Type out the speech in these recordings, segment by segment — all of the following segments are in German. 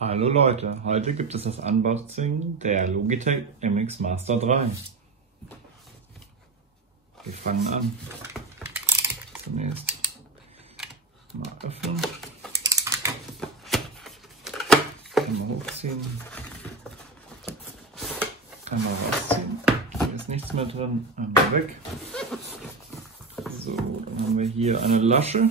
Hallo Leute, heute gibt es das Unboxing der Logitech MX Master 3. Wir fangen an. Zunächst mal öffnen, einmal hochziehen, einmal rausziehen. Hier ist nichts mehr drin, einmal weg. So, dann haben wir hier eine Lasche.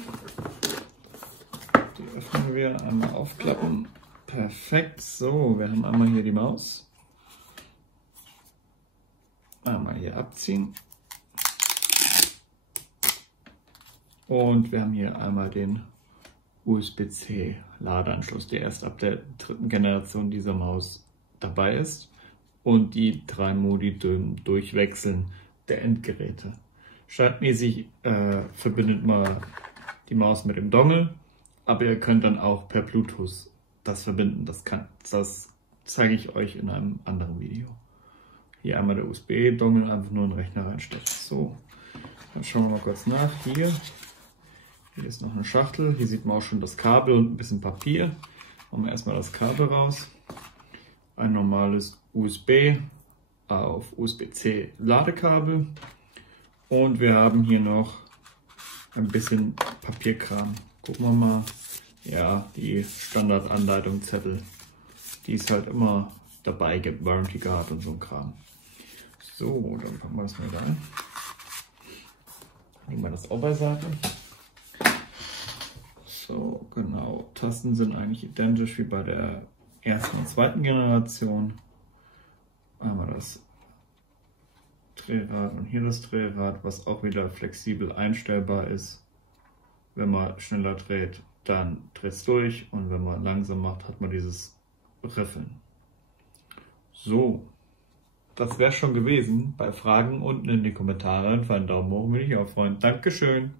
Die öffnen wir, einmal aufklappen. Perfekt, so, wir haben einmal hier die Maus, einmal hier abziehen und wir haben hier einmal den USB-C Ladeanschluss, der erst ab der 3. Generation dieser Maus dabei ist, und die 3 Modi durchwechseln der Endgeräte. Standardmäßig verbindet man die Maus mit dem Dongle, aber ihr könnt dann auch per Bluetooth das verbinden. Das zeige ich euch in einem anderen Video. Hier einmal der USB-Dongle, einfach nur in den Rechner reinstecken. So, dann schauen wir mal kurz nach. Hier ist noch eine Schachtel. Hier sieht man auch schon das Kabel und ein bisschen Papier. Machen wir erstmal das Kabel raus. Ein normales USB auf USB-C Ladekabel. Und wir haben hier noch ein bisschen Papierkram. Gucken wir mal. Ja, die Standardanleitungszettel, die es halt immer dabei gibt, Warranty Guard und so ein Kram. So, dann packen wir das mal rein. Nehmen wir das auch beiseite. So, genau. Tasten sind eigentlich identisch wie bei der 1. und 2. Generation. Einmal das Drehrad und hier das Drehrad, was auch wieder flexibel einstellbar ist. Wenn man schneller dreht, dann dreht es durch, und wenn man langsam macht, hat man dieses Riffeln. So, das wäre schon gewesen. Bei Fragen unten in die Kommentare einfach einen Daumen hoch, würde ich auch freuen. Dankeschön!